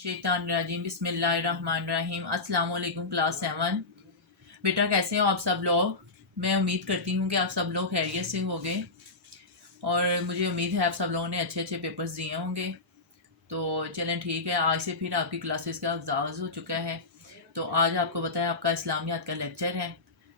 शैतानिर्रजीम बिस्मिल्लाहिर्रहमानिर्रहीम। अस्सलाम वालेकुम क्लास 7। बेटा कैसे हो आप सब लोग? मैं उम्मीद करती हूँ कि आप सब लोग खैरियत से होंगे और मुझे उम्मीद है आप सब लोगों ने अच्छे अच्छे पेपर्स दिए होंगे। तो चलें ठीक है, आज से फिर आपकी क्लासेस का आगाज़ हो चुका है। तो आज आपको पता है आपका इस्लामियात का लेक्चर है।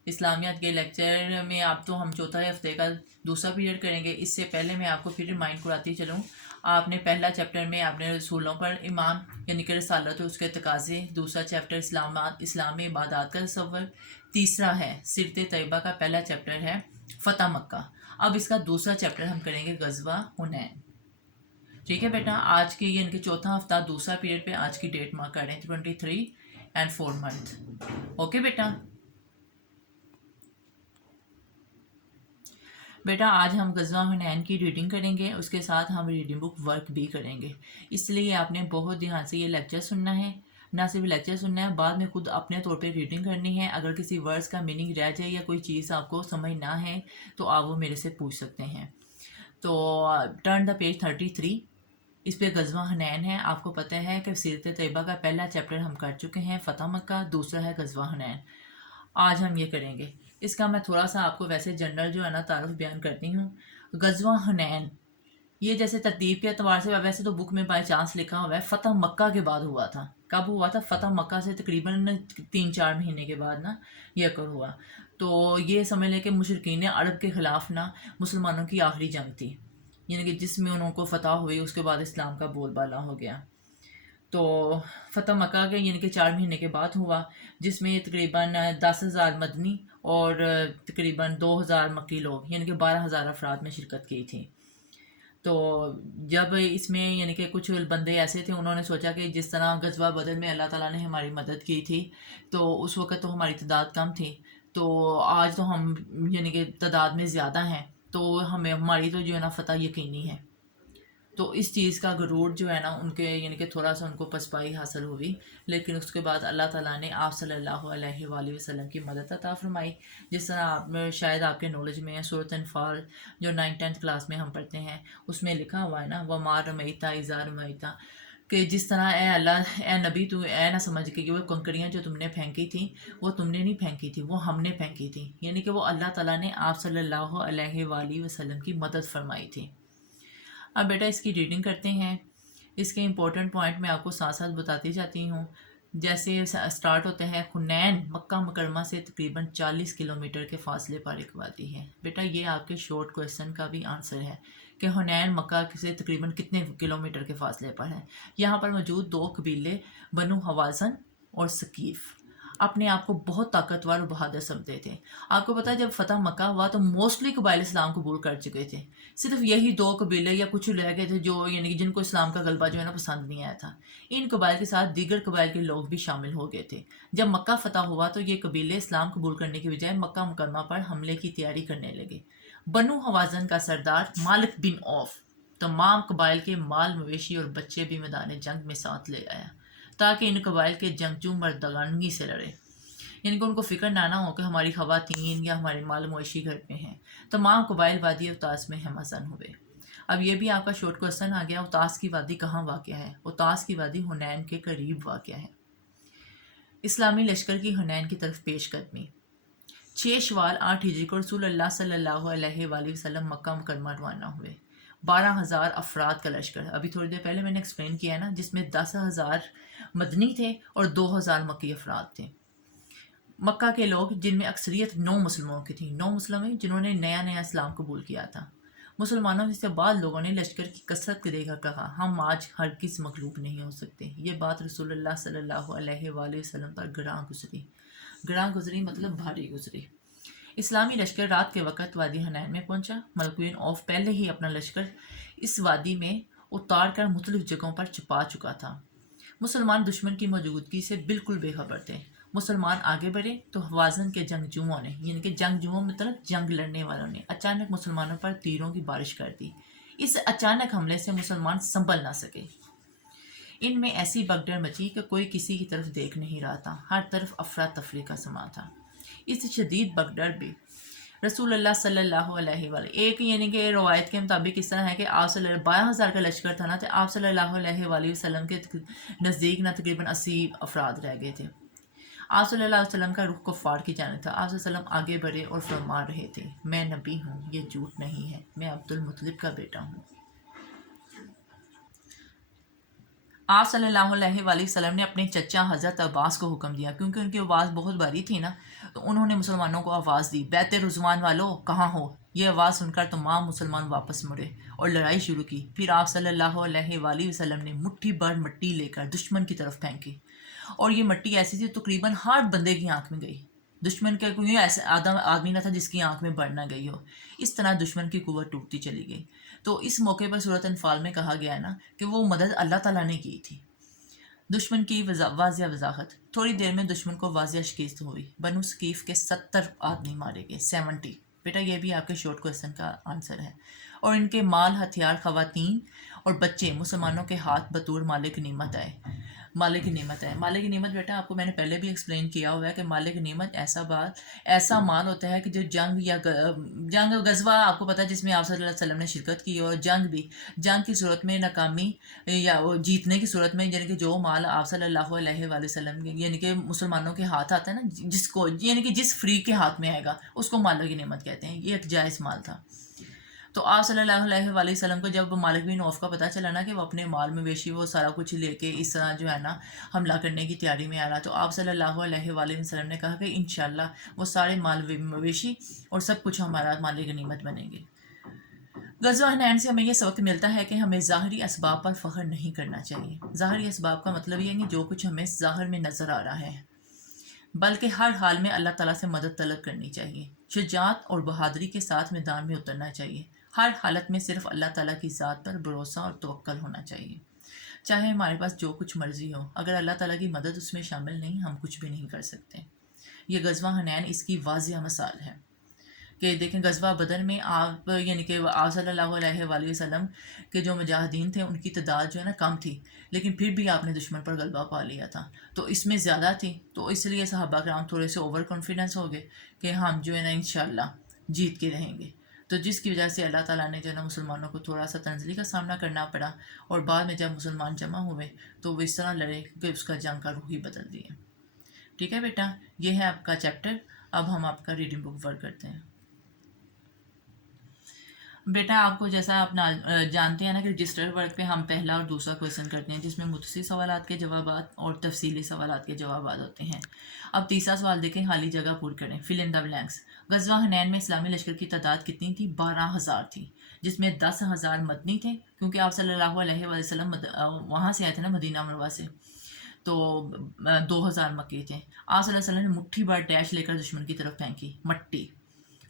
इस्लामियात के लेक्चर में आप तो हम चौथा हफ्ते का दूसरा पीरियड करेंगे। इससे पहले मैं आपको फिर रिमाइंड कराती चलूँ, आपने पहला चैप्टर में आपने रसूलों पर ईमान यानी कि रसालत और उसके तकाज़े, दूसरा चैप्टर इस्लामी इबादत का तसव्वुर, तीसरा है सीरत तैयबा का पहला चैप्टर है फ़तह मक्का। अब इसका दूसरा चैप्टर हम करेंगे गज़वा हुनैन। ठीक है बेटा, आज की यानी कि चौथा हफ्ता दूसरा पीरियड पे आज की डेट मार्क करें 23 एंड 4 मंथ। ओके बेटा आज हम गज़वा हुनैन की रीडिंग करेंगे, उसके साथ हम रीडिंग बुक वर्क भी करेंगे। इसलिए आपने बहुत ध्यान से ये लेक्चर सुनना है, ना सिर्फ लेक्चर सुनना है, बाद में खुद अपने तौर पे रीडिंग करनी है। अगर किसी वर्ड्स का मीनिंग रह जाए या कोई चीज़ आपको समझ ना है तो आप वो मेरे से पूछ सकते हैं। तो टर्न द पेज 33, इस पे गज़वा हुनैन है। आपको पता है कि सीरत तैयबा का पहला चैप्टर हम कर चुके हैं फ़तह मक्का, दूसरा है गज़वा हुनैन। आज हम ये करेंगे। इसका मैं थोड़ा सा आपको वैसे जनरल जो है ना तारुफ बयान करती हूँ। गज़वा हुनैन ये जैसे तरतीब के अतबार से, वैसे तो बुक में बाई चांस लिखा हुआ है फ़तह मक्का के बाद हुआ था। कब हुआ था? फ़तह मक्का से तकरीबन 3-4 महीने के बाद ना ये कर हुआ। तो ये समझ लें कि मुशरिकीन अरब के ख़िलाफ़ ना मुसलमानों की आखिरी जंग थी, यानी कि जिसमें उनको फ़तह हुई, उसके बाद इस्लाम का बोलबाला हो गया। तो फ़तह मक्का के यानी कि 4 महीने के बाद हुआ, जिसमें तकरीबन 10,000 मदनी और तकरीबन 2,000 मक्की लोग यानी कि 12,000 अफराद में शिरकत की थी। तो जब इसमें यानी कि कुछ बंदे ऐसे थे, उन्होंने सोचा कि जिस तरह गज़वा बदर में अल्लाह ताला ने हमारी मदद की थी, तो उस वक़्त तो हमारी तादाद कम थी, तो आज तो हम यानी कि तादाद में ज़्यादा हैं, तो हमें हमारी तो जो है ना फ़तह यकीनी है। तो इस चीज़ का गरूर जो है ना उनके यानी कि थोड़ा सा उनको पसपाई हासिल हुई, लेकिन उसके बाद अल्लाह ताला ने आप सल्लल्लाहु अलैहि वसल्लम की मदद अता फरमाई। जिस तरह आप में शायद आपके नॉलेज में है, सूरत अनफाल जो 9th-10th क्लास में हम पढ़ते हैं, उसमें लिखा हुआ है ना, वमा रमैता इज़ा रमैता, कि जिस तरह ए अल्लाह ए नबी तू ए ना समझ के कि वो कंकड़ियाँ जो तुमने फेंकी थी वो तुमने नहीं फेंकी थी, वो हमने फेंकी थी, यानी कि वो अल्लाह ताला ने आप सल्लल्लाहु अलैहि वसल्लम की मदद फरमाई थी। अब बेटा इसकी रीडिंग करते हैं। इसके इम्पोर्टेंट पॉइंट मैं आपको साथ साथ बताती जाती हूँ। जैसे स्टार्ट होते हैं, हुनैन मक्का मुकरमा से तकरीबन 40 किलोमीटर के फासले पर एक वादी है। बेटा ये आपके शॉर्ट क्वेश्चन का भी आंसर है कि हुनैन मक्का से तकरीबन कितने किलोमीटर के फासले पर है। यहाँ पर मौजूद 2 कबीले बनु हवाज़न और सकीफ़ अपने आप को बहुत ताकतवर और बहादुर समझते थे। आपको पता है जब फ़तह मक्का हुआ तो मोस्टली कबाइल इस्लाम कबूल कर चुके थे, सिर्फ यही 2 कबीले या कुछ रह गए थे जो यानी कि जिनको इस्लाम का गलबा जो है ना पसंद नहीं आया था। इन कबाइल के साथ दीगर कबाइल के लोग भी शामिल हो गए थे। जब मक्का फ़तह हुआ तो ये कबीले इस्लाम कबूल करने की बजाय मक्का मुकरमा पर हमले की तैयारी करने लगे। बनु हवाज़न का सरदार मालिक बिन औफ तमाम कबाइल के माल मवेशी और बच्चे भी मैदान जंग में साथ ले आया, ताकि इन कबाइल के जंगजू मर्दानगी से लड़े, यानी कि उनको फ़िक्र ना हो कि हमारी ख़वातीन या हमारे माल मवेशी घर पे हैं। तमाम कबाइल वादी अवतास में हमज़न हुए। अब ये भी आपका शॉर्ट क्वेश्चन आ गया, उतास की वादी कहाँ वाक़या है? उतास की वादी हुनैन के करीब वाक़या है। इस्लामी लश्कर की हुनैन की तरफ पेशकदमी। 6 शवाल 8 हिजरी को रसूल अल्लाह सल्लल्लाहु अलैहि वसल्लम मक्का मुकरमा रवाना हुए। 12,000 अफराद का लश्कर, अभी थोड़ी देर पहले मैंने एक्सप्लेन किया है ना, जिसमें 10,000 मदनी थे और 2,000 मक्की अफराद थे। मक्का के लोग जिनमें अक्सरियत 9 मुसलमानों की थी, 9 मुसलमान जिन्होंने नया नया इस्लाम कबूल किया था। मुसलमानों में से बाद लोगों ने लश्कर की कसरत को देखकर कहा, हम आज हर किस मखलूब नहीं हो सकते। ये बात रसूलुल्लाह सल्लल्लाहु अलैहि वसल्लम पर गरां गुजरी मतलब भारी गुजरी। इस्लामी लश्कर रात के वक़्त वादी हनैन में पहुंचा। मलकुन औफ पहले ही अपना लश्कर इस वादी में उतार कर मुख्तलिफ जगहों पर छुपा चुका था। मुसलमान दुश्मन की मौजूदगी से बिल्कुल बेखबर थे। मुसलमान आगे बढ़े तो हवाज़न के जंगजुओं ने, यानी कि जंगजुओं मतलब जंग लड़ने वालों ने, अचानक मुसलमानों पर तीरों की बारिश कर दी। इस अचानक हमले से मुसलमान संभल ना सके। इनमें ऐसी भगदड़ मची कि कोई किसी की तरफ देख नहीं रहा था। हर तरफ अफरा तफरी का समा था। इस शदीद भगदड़ में رسول اللہ صلی اللہ علیہ وآلہ، ایک یعنی کہ روایت کے مطابق اس طرح ہے کہ آپ 12,000 کا لشکر تھا نا، تو آپ صلی اللہ علیہ وآلہ وسلم کے نزدیک نا تقریباً 80 افراد رہ گئے تھے۔ آپ صلی اللہ علیہ وسلم کا رخ کفار کی جانب تھا۔ آپ صلی اللہ علیہ وسلم آگے بڑھے اور فرما رہے تھے، میں نبی ہوں، یہ جھوٹ نہیں ہے، میں عبد المطلب کا بیٹا ہوں۔ آپ صلی اللہ علیہ وآلہ وسلم نے اپنے چچا حضرت عباس کو حکم دیا، کیونکہ ان کی آواز بہت باری تھی نا، تو انہوں نے مسلمانوں کو آواز دی، بیت رضوان والو کہاں ہو؟ یہ آواز سن کر تمام مسلمان واپس مڑے اور لڑائی شروع کی۔ پھر آپ صلی اللہ علیہ وآلہ وسلم نے مٹھی بھر مٹی لے کر دشمن کی طرف پھینکی، اور یہ مٹی ایسی تھی تقریباً ہر بندے کی آنکھ میں گئی۔ دشمن کا کوئی ایسا آدمی نہ تھا جس کی آنکھ میں بڑھ نہ گئی ہو۔ اس طرح دشمن کی قوت ٹوٹتی چلی گئی۔ تو اس موقع پر سورۃ انفال میں کہا گیا ہے نا کہ وہ مدد اللہ تعالیٰ نے کی تھی۔ دشمن کی واضح وضاحت، تھوڑی دیر میں دشمن کو واضح شکست ہوئی، بنو ثقیف کے 70 آدمی مارے گئے، 70۔ بیٹا یہ بھی آپ کے شارٹ کویسچن کا آنسر ہے۔ اور ان کے مال، ہتھیار، خواتین اور بچے مسلمانوں کے ہاتھ بطور مالک غنیمت آئے۔ مالک نعمت ہے، مالک نعمت بیٹا آپ کو میں نے پہلے بھی ایکسپلین کیا ہوا ہے کہ مالک نعمت ایسا مال ہوتا ہے کہ جو جنگ غزوہ آپ کو پتہ ہے جس میں آپ صلی اللہ علیہ وسلم نے شرکت کی، اور جنگ کی صورت میں ناکامی یا جیتنے کی صورت میں، یعنی کہ جو مال آپ صلی اللہ علیہ وآلہ وسلم یعنی کہ مسلمانوں کے ہاتھ آتا ہے نا، جس کو یعنی کہ جس فری کے ہاتھ میں آئے گا اس کو مالک نعمت کہتے ہیں۔ یہ ایک جائز مال تھا۔ تو آپ صلی اللہ علیہ وآلہ وسلم کو جب مالک بن عوف کا پتہ چلا نا کہ وہ اپنے مال مویشی وہ سارا کچھ لے کے اس طرح جو ہے نا حملہ کرنے کی تیاری میں آ رہا، تو آپ صلی اللہ علیہ وآلہ وسلم نے کہا کہ انشاءاللہ وہ سارے مال مویشی اور سب کچھ ہمارا مالک غنیمت بنیں گے۔ غزوہ حنین سے ہمیں یہ سبق ملتا ہے کہ ہمیں ظاہری اسباب پر فخر نہیں کرنا چاہیے۔ ظاہری اسباب کا مطلب یہ ہے کہ جو کچھ ہمیں ظاہر میں نظر آ رہا ہے، بلکہ ہر حال میں اللہ تعالیٰ سے مدد طلب کرنی چاہیے۔ شجاعت اور بہادری کے ساتھ میدان میں اترنا چاہیے۔ ہر حالت میں صرف اللہ تعالیٰ کی ذات پر بھروسہ اور توکل ہونا چاہیے۔ چاہے ہمارے پاس جو کچھ مرضی ہو، اگر اللہ تعالیٰ کی مدد اس میں شامل نہیں، ہم کچھ بھی نہیں کر سکتے۔ یہ غزوہ حنین اس کی واضح مثال ہے کہ دیکھیں غزوہ بدر میں آپ یعنی کہ آپ صلی اللہ علیہ وآلہ وسلم کے جو مجاہدین تھے ان کی تعداد جو ہے نا کم تھی، لیکن پھر بھی آپ نے دشمن پر غلبہ پا لیا تھا۔ تو اس میں زیادہ تھی، تو اس لیے صحابہ کرام تھوڑے سے اوور کانفیڈنس ہو گئے کہ ہم جو ہے نا انشاءاللہ جیت کے رہیں گے۔ تو جس کی وجہ سے اللہ تعالیٰ نے جو ہے نا مسلمانوں کو تھوڑا سا تنزلی کا سامنا کرنا پڑا، اور بعد میں جب مسلمان جمع ہوئے تو وہ اس طرح لڑے کہ اس کا جنگ کا روح ہی بدل دیا۔ ٹھیک ہے بیٹا، یہ ہے آپ کا چیپٹر۔ اب ہم آپ کا ریڈنگ بک ورک کرتے ہیں۔ بیٹا آپ کو جیسا آپ جانتے ہیں نا کہ رجسٹر ورک پہ ہم پہلا اور دوسرا کویشچن کرتے ہیں، جس میں مختصر سوالات کے جوابات اور تفصیلی سوالات کے جوابات ہوتے ہیں۔ اب تیسرا سوال دیکھیں، خالی جگہ پر کریں، فل ان دا بلینکس۔ غزوہ حنین میں اسلامی لشکر کی تعداد کتنی تھی؟ 12,000 تھی، جس میں 10,000 مدنی تھے، کیونکہ آپ صلی اللہ علیہ وآلہ وسلم وہاں سے آئے تھے نا، مدینہ منورہ سے، تو 2,000 مکی تھے۔ آپ صلی اللہ علیہ وسلم نے مٹھی بھر ڈیش لے کر دشمن کی طرف پھینکی مٹی۔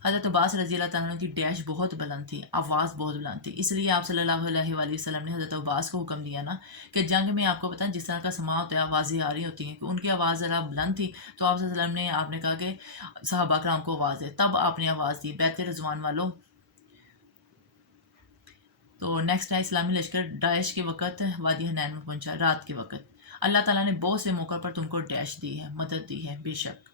حضرت عباس رضی اللہ تعالیٰ کی ڈیش بہت بلند تھی، آواز بہت بلند تھی، اس لیے آپ صلی اللہ علیہ وآلہ وسلم نے حضرت عباس کو حکم دیا نا کہ جنگ میں آپ کو پتہ جس طرح کا سماع ہوتا ہے، آوازیں آ رہی ہوتی ہیں، کہ ان کی آواز ذرا بلند تھی، تو آپ صلی اللہ علیہ وسلم نے کہا کہ صحابہ کرام کو آواز دے، تب آپ نے آواز دی، بیت رضوان والو۔ تو نیکسٹ ہے، اسلامی لشکر داعش کے وقت وادی حنین میں پہنچا رات کے وقت۔ اللہ تعالیٰ نے بہت سے موقع پر تم کو ڈیش دی ہے، مدد دی ہے، بے شک۔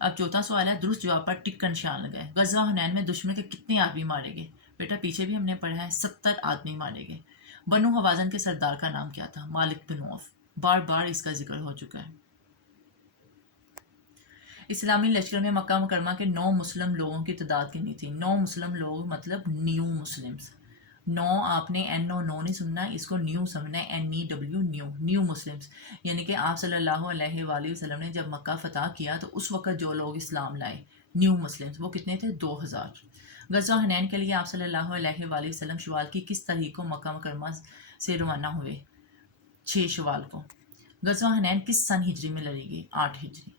اب چوتھا سوال ہے، درست جواب پر ٹک کا نشان لگائے۔ غزوہ حنین میں دشمن کے کتنے آدمی مارے گئے؟ بیٹا پیچھے بھی ہم نے پڑھا ہے، 70 آدمی مارے گئے۔ بنو حوازن کے سردار کا نام کیا تھا؟ مالک بن عوف، بار بار اس کا ذکر ہو چکا ہے۔ اسلامی لشکر میں مکہ مکرمہ کے 9 مسلم لوگوں کی تعداد کتنی تھی؟ 9 مسلم لوگ مطلب نیو مسلمز۔ 9 آپ نے این او نو نہیں سننا، اس کو نیو سمجھنا ہے، NEW نیو مسلمز، یعنی کہ آپ صلی اللہ علیہ وآلہ وسلم نے جب مکہ فتح کیا تو اس وقت جو لوگ اسلام لائے نیو مسلمز، وہ کتنے تھے؟ 2,000۔ غزوہ حنین کے لیے آپ صلی اللہ علیہ وآلہ وسلم شوال کی کس تاریخ کو مکہ مکرمہ سے روانہ ہوئے؟ 6 شوال کو۔ غزوہ حنین کس سن ہجری میں لڑی گئی؟ 8 ہجری۔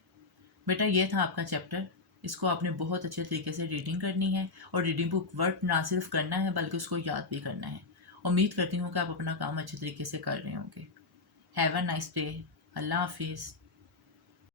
بیٹا یہ تھا آپ کا چیپٹر، اس کو آپ نے بہت اچھے طریقے سے ریڈنگ کرنی ہے، اور ریڈنگ بک ورک نہ صرف کرنا ہے بلکہ اس کو یاد بھی کرنا ہے۔ امید کرتی ہوں کہ آپ اپنا کام اچھے طریقے سے کر رہے ہوں گے۔ Have a nice day. اللہ حافظ۔